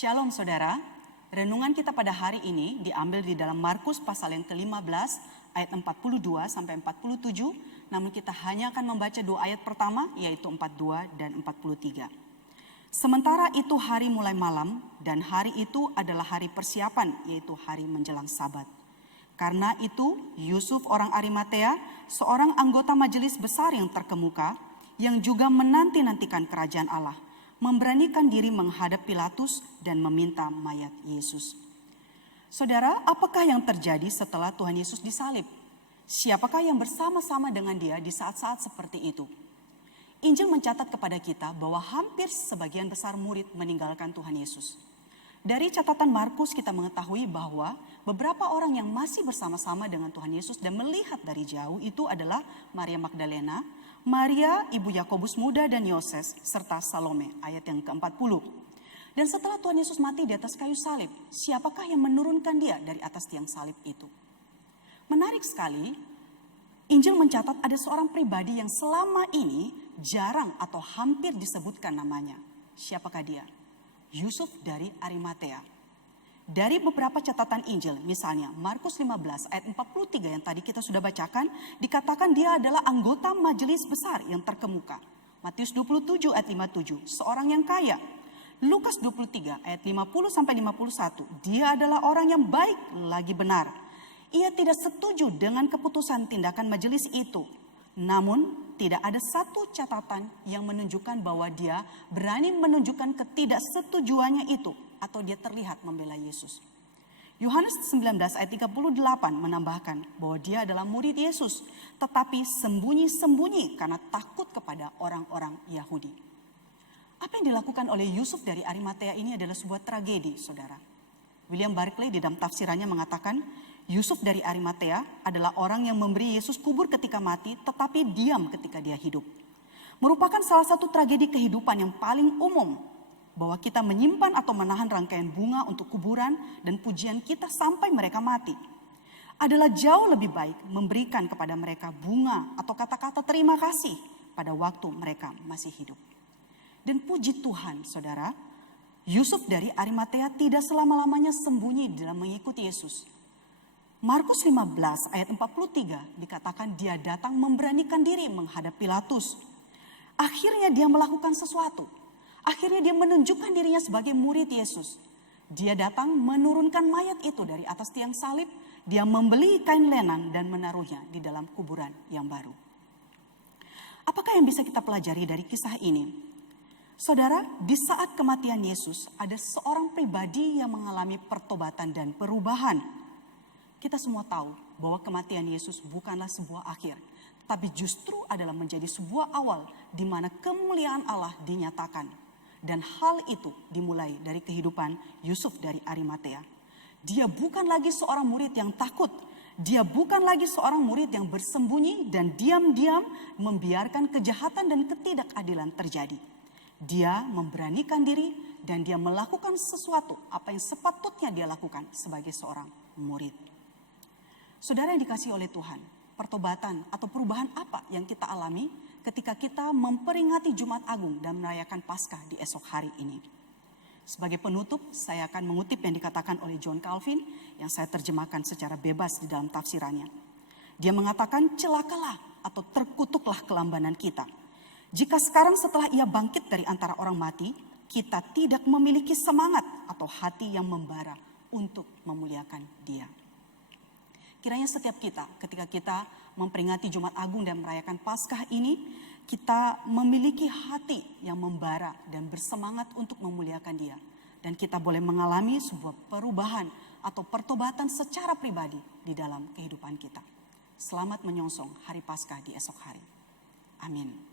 Shalom saudara, renungan kita pada hari ini diambil di dalam Markus pasal yang ke-15 ayat 42 sampai 47. Namun kita hanya akan membaca 2 ayat pertama, yaitu 42 dan 43. Sementara itu hari mulai malam, dan hari itu adalah hari persiapan, yaitu hari menjelang Sabat. Karena itu Yusuf orang Arimatea, seorang anggota majelis besar yang terkemuka, yang juga menanti-nantikan kerajaan Allah, memberanikan diri menghadap Pilatus dan meminta mayat Yesus. Saudara, apakah yang terjadi setelah Tuhan Yesus disalib? Siapakah yang bersama-sama dengan dia di saat-saat seperti itu? Injil mencatat kepada kita bahwa hampir sebagian besar murid meninggalkan Tuhan Yesus. Dari catatan Markus kita mengetahui bahwa beberapa orang yang masih bersama-sama dengan Tuhan Yesus dan melihat dari jauh itu adalah Maria Magdalena, Maria, ibu Yakobus muda dan Yoses, serta Salome, ayat yang ke-40. Dan setelah Tuhan Yesus mati di atas kayu salib, siapakah yang menurunkan dia dari atas tiang salib itu? Menarik sekali, Injil mencatat ada seorang pribadi yang selama ini jarang atau hampir disebutkan namanya. Siapakah dia? Yusuf dari Arimatea. Dari beberapa catatan Injil, misalnya Markus 15 ayat 43 yang tadi kita sudah bacakan, dikatakan dia adalah anggota majelis besar yang terkemuka. Matius 27 ayat 57, seorang yang kaya. Lukas 23 ayat 50 sampai 51, dia adalah orang yang baik lagi benar. Ia tidak setuju dengan keputusan tindakan majelis itu. Namun tidak ada satu catatan yang menunjukkan bahwa dia berani menunjukkan ketidaksetujuannya itu, atau dia terlihat membela Yesus. Yohanes 19 ayat 38 menambahkan bahwa dia adalah murid Yesus, tetapi sembunyi-sembunyi karena takut kepada orang-orang Yahudi. Apa yang dilakukan oleh Yusuf dari Arimatea ini adalah sebuah tragedi, saudara. William Barclay di dalam tafsirannya mengatakan, Yusuf dari Arimatea adalah orang yang memberi Yesus kubur ketika mati, tetapi diam ketika dia hidup. Merupakan salah satu tragedi kehidupan yang paling umum, bahwa kita menyimpan atau menahan rangkaian bunga untuk kuburan dan pujian kita sampai mereka mati. Adalah jauh lebih baik memberikan kepada mereka bunga atau kata-kata terima kasih pada waktu mereka masih hidup. Dan puji Tuhan, saudara, Yusuf dari Arimatea tidak selama-lamanya sembunyi dalam mengikuti Yesus. Markus 15 ayat 43 dikatakan dia datang memberanikan diri menghadap Pilatus. Akhirnya dia melakukan sesuatu. Akhirnya dia menunjukkan dirinya sebagai murid Yesus. Dia datang menurunkan mayat itu dari atas tiang salib. Dia membeli kain lenan dan menaruhnya di dalam kuburan yang baru. Apakah yang bisa kita pelajari dari kisah ini? Saudara, di saat kematian Yesus ada seorang pribadi yang mengalami pertobatan dan perubahan. Kita semua tahu bahwa kematian Yesus bukanlah sebuah akhir, tapi justru adalah menjadi sebuah awal di mana kemuliaan Allah dinyatakan. Dan hal itu dimulai dari kehidupan Yusuf dari Arimatea. Dia bukan lagi seorang murid yang takut. Dia bukan lagi seorang murid yang bersembunyi dan diam-diam membiarkan kejahatan dan ketidakadilan terjadi. Dia memberanikan diri dan dia melakukan sesuatu apa yang sepatutnya dia lakukan sebagai seorang murid. Saudara yang dikasihi oleh Tuhan, pertobatan atau perubahan apa yang kita alami ketika kita memperingati Jumat Agung dan merayakan Paskah di esok hari ini? Sebagai penutup, saya akan mengutip yang dikatakan oleh John Calvin yang saya terjemahkan secara bebas di dalam tafsirannya. Dia mengatakan, celakalah atau terkutuklah kelambanan kita. Jika sekarang setelah ia bangkit dari antara orang mati, kita tidak memiliki semangat atau hati yang membara untuk memuliakan Dia. Kiranya setiap kita ketika kita memperingati Jumat Agung dan merayakan Paskah ini, kita memiliki hati yang membara dan bersemangat untuk memuliakan Dia. Dan kita boleh mengalami sebuah perubahan atau pertobatan secara pribadi di dalam kehidupan kita. Selamat menyongsong hari Paskah di esok hari. Amin.